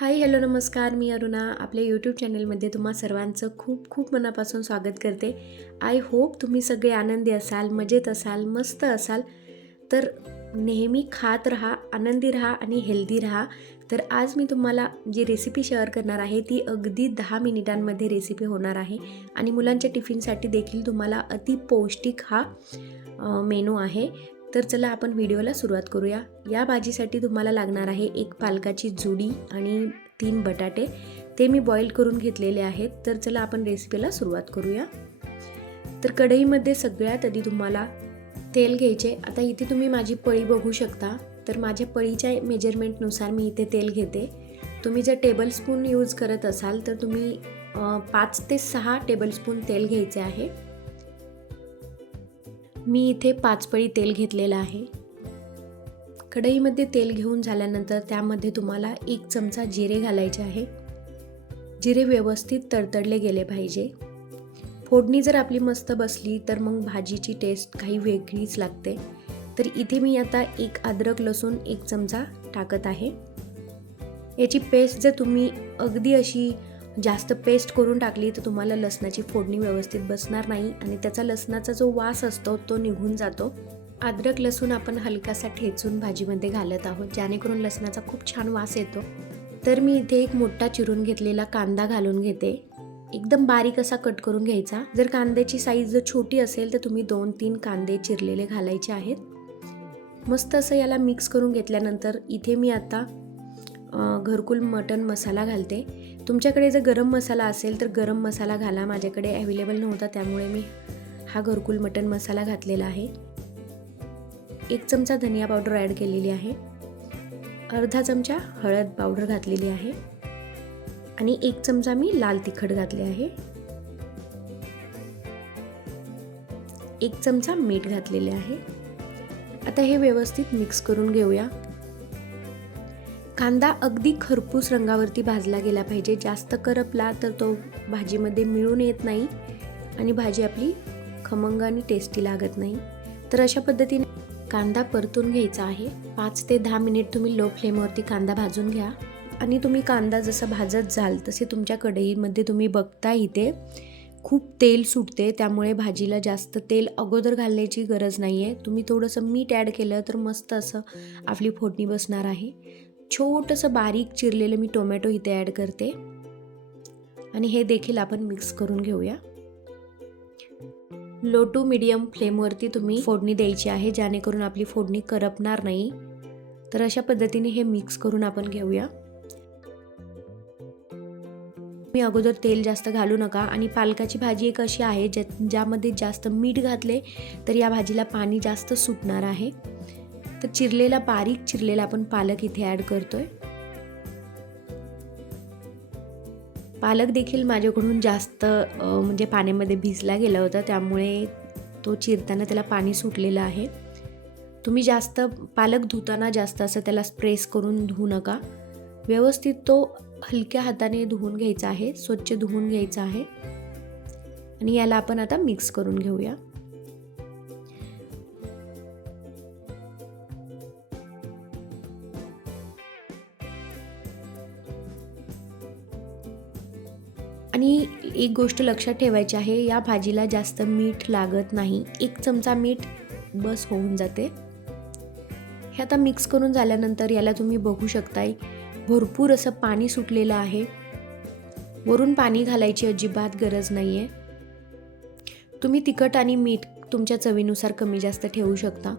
Hi hello नमस्कार, मी अरुणा आपल्या YouTube चॅनलमध्ये तुम्हा सर्वांचं खूप खूप मनापासून स्वागत करते. आय होप तुम्ही सगळे आनंदी असाल, मजेत असाल, मस्त असाल. तर नेहमी खात राहा, आनंदी राहा आणि हेल्दी राहा. तर आज मी तुम्हाला जी रेसिपी शेअर करणार आहे ती अगदी 10 मिनिटांमध्ये रेसिपी होणार आहे आणि मुलांच्या टिफिनसाठी देखील तुम्हाला अति पौष्टिक हा मेनू आहे. तर चला आपण व्हिडिओला सुरुवात करूया. या भाजीसाठी तुम्हाला लागणार आहे एक पालकाची जुडी आणि 3 बटाटे. ते मी बॉईल करून घेतलेले आहेत. तर चला आपण रेसिपीला सुरुवात करूया. तर कढईमध्ये सगळ्यात आधी तुम्हाला तेल घ्यायचे. आता इथे तुम्ही माझी पळी बघू शकता. तर माझ्या पळीच्या मेजरमेंटनुसार मी इथे तेल घेते. तुम्ही जर टेबलस्पून यूज करत असाल तर तुम्ही 5 ते 6 टेबलस्पून तेल घ्यायचे आहे. मी इथे 5 पळी तेल घेतलेलं आहे. कढईमध्ये तेल घेऊन झाल्यानंतर त्यामध्ये तुम्हाला 1 चमचा जिरे घालायचे आहे. जिरे व्यवस्थित तडतडले गेले पाहिजे. फोडणी जर आपली मस्त बसली तर मग भाजीची टेस्ट काही वेगळीच लागते. तर इथे मी आता 1 अद्रक लसूण 1 चमचा टाकत आहे. याची पेस्ट जर तुम्ही अगदी अशी जास्त पेस्ट करून टाकली तर तुम्हाला लसणाची फोडणी व्यवस्थित बसणार नाही आणि त्याचा लसणाचा जो वास असतो तो निघून जातो. अद्रक लसूण आपण हलकासा ठेचून भाजीमध्ये घालत आहोत, जेणेकरून लसणाचा खूप छान वास येतो. तर मी इथे एक मोठा चिरून घेतलेला कांदा घालून घेते. एकदम बारीक असा कट करून घ्यायचा. जर कांद्याची साईज जर छोटी असेल तर तुम्ही 2-3 कांदे चिरलेले घालायचे आहेत. मस्त असं याला मिक्स करून घेतल्यानंतर इथे मी आता घरकुल मटण मसाला घालते. तुमच्याकडे जर गरम मसाला असेल तर गरम मसाला घाला. माझ्याकडे अवेलेबल नव्हता त्यामुळे मी हा घरकुल मटण मसाला घातलेला आहे. 1 चमचा धनिया पावडर ॲड केलेली आहे. अर्धा चमचा हळद पावडर घातलेली आहे आणि 1 चमचा मी लाल तिखट घातले आहे. 1 चमचा मीठ घातलेले आहे. आता हे व्यवस्थित मिक्स करून घेऊया. कांदा अगदी खरपूस रंगावरती भाजला गेला पाहिजे. जास्त करपला तर तो भाजीमध्ये मिळून येत नाही आणि भाजी आपली खमंग आणि टेस्टी लागत नाही. तर अशा पद्धतीने कांदा परतून घ्यायचा आहे. 5 ते 10 मिनिट तुम्ही लो फ्लेमवरती कांदा भाजून घ्या आणि तुम्ही कांदा जसं भाजत जाल तसे तुमच्या कढईमध्ये तुम्ही बघता इथे खूप तेल सुटते. त्यामुळे भाजीला जास्त तेल अगोदर घालण्याची गरज नाही आहे. तुम्ही थोडंसं मीठ ॲड केलं तर मस्त असं आपली फोडणी बसणार आहे. छोटंसं बारीक चिरलेलं मी टोमॅटो इथे ॲड करते आणि हे देखील आपण मिक्स करून घेऊया. लो टू मीडियम फ्लेमवरती तुम्ही फोडणी द्यायची आहे, जेणेकरून आपली फोडणी करपणार नाही. तर अशा पद्धतीने हे मिक्स करून आपण घेऊया. मी अगोदर तेल जास्त घालू नका. आणि पालकाची भाजी एक अशी आहे ज्यामध्ये जास्त मीठ घातले तर या भाजीला पाणी जास्त सुटणार आहे. तर बारीक चिरलेला आपण पालक इथे ॲड करतोय. पालक देखील माझ्याकडून जास्त म्हणजे पाण्यामध्ये भिजला गेला होता, त्यामुळे तो चिरताना त्याला पाणी सुटलेलं आहे. तुम्ही जास्त पालक धुताना जास्त असं त्याला प्रेस करून धुवू नका. व्यवस्थित तो हलक्या हाताने धुवून घ्यायचा आहे, स्वच्छ धुवून घ्यायचा आहे आणि याला आपण आता मिक्स करून घेऊया. आणि एक गोष्ट लक्षात ठेवायची आहे, या भाजीला जास्त मीठ लागत नाही. 1 चमचा मीठ बस होऊन जाते. हे आता मिक्स करून झाल्यानंतर याला तुम्ही बघू शकताय भरपूर असं पाणी सुटलेलं आहे. वरून पाणी घालायची अजिबात गरज नाही आहे. तुम्ही तिखट आणि मीठ तुमच्या चवीनुसार कमी जास्त ठेवू शकता.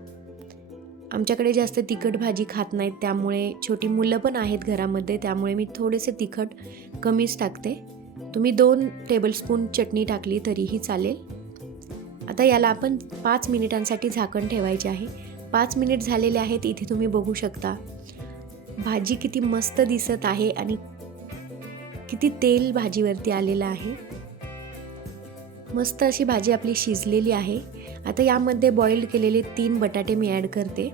आमच्याकडे जास्त तिखट भाजी खात नाहीत, त्यामुळे छोटी मुलं पण आहेत घरामध्ये, त्यामुळे मी थोडेसे तिखट कमीच टाकते. तुम्ही 2 टेबलस्पून चटणी टाकली तरीही चालेल. आता याला आपण 5 मिनिटांसाठी झाकण ठेवायचे आहे. 5 मिनिट झालेले आहेत. इथे तुम्ही बघू शकता भाजी किती मस्त दिसत आहे आणि किती तेल भाजीवरती आलेलं आहे. मस्त अशी भाजी आपली शिजलेली आहे. आता यामध्ये बॉइल्ड केलेले 3 बटाटे मी ॲड करते.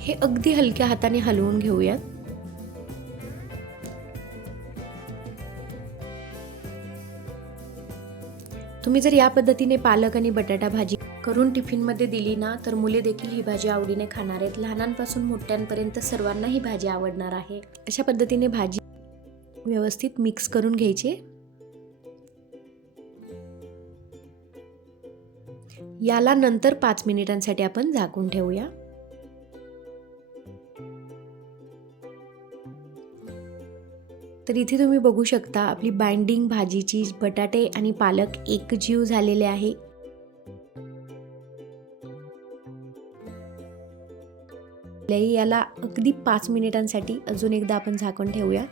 हे अगदी हलक्या हाताने हलवून घेऊयात. तुम्ही जर या पद्धतीने पालक आणि बटाटा भाजी करून टिफिनमध्ये दिली ना तर मुले देखील ही भाजी आवडीने खाणार आहेत. लहानांपासून मोठ्यांपर्यंत सर्वांना ही भाजी आवडणार आहे. अशा पद्धतीने भाजी व्यवस्थित मिक्स करून घ्यायची. याला नंतर 5 मिनिटांसाठी आपण झाकून ठेवूया. तर इथे तुम्ही बघू शकता आपली बाइंडिंग भाजीची बटाटे आणि पालक एकजीव झालेले आहे. याला अगदी 5 मिनिटांसाठी अजून एकदा आपण झाकण ठेवूया.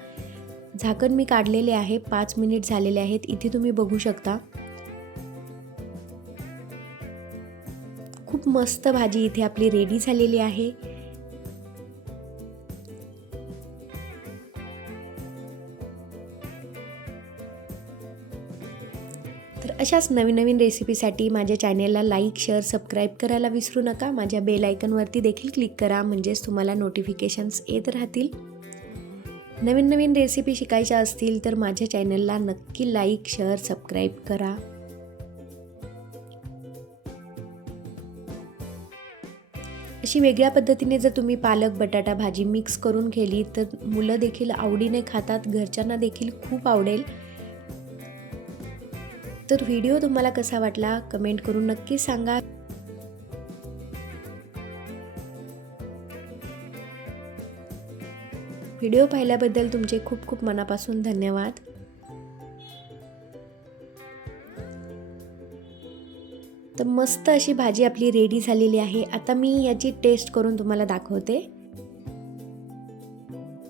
झाकण मी काढलेले आहे. 5 मिनिट झालेले आहेत. इथे तुम्ही बघू शकता खूप मस्त भाजी इथे आपली रेडी झालेली आहे. तर अशाच नवीन नवीन रेसिपीसाठी माझ्या चॅनेलला लाईक, शेअर, सबस्क्राईब करायला विसरू नका. माझ्या बेल आयकॉनवरती देखील क्लिक करा, म्हणजेच तुम्हाला नोटिफिकेशन्स येत राहतील. नवीन नवीन रेसिपी शिकायच्या असतील तर माझ्या चॅनेलला नक्की लाईक, शेअर, सबस्क्राईब करा. अशी वेगळ्या पद्धतीने जर तुम्ही पालक बटाटा भाजी मिक्स करून केली तर मुलं देखील आवडीने खातात. घरच्यांना देखील खूप आवडेल. तर व्हिडिओ तुम्हाला कसा वाटला कमेंट करून नक्की सांगा. व्हिडिओ पाहिल्याबद्दल तुमचे खूप खूप मनापासून धन्यवाद. तर मस्त अशी भाजी आपली रेडी झालेली आहे. आता मी याची टेस्ट करून तुम्हाला दाखवते.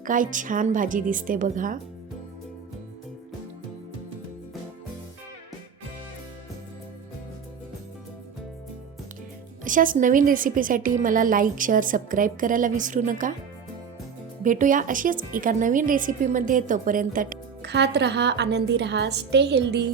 काय छान भाजी दिसते बघा. अशाच नवीन रेसिपीसाठी मला लाईक, शेअर, सबस्क्राईब करायला विसरू नका. भेटूया अशीच एका नवीन रेसिपीमध्ये. तोपर्यंत खात रहा, आनंदी रहा, स्टे हेल्दी.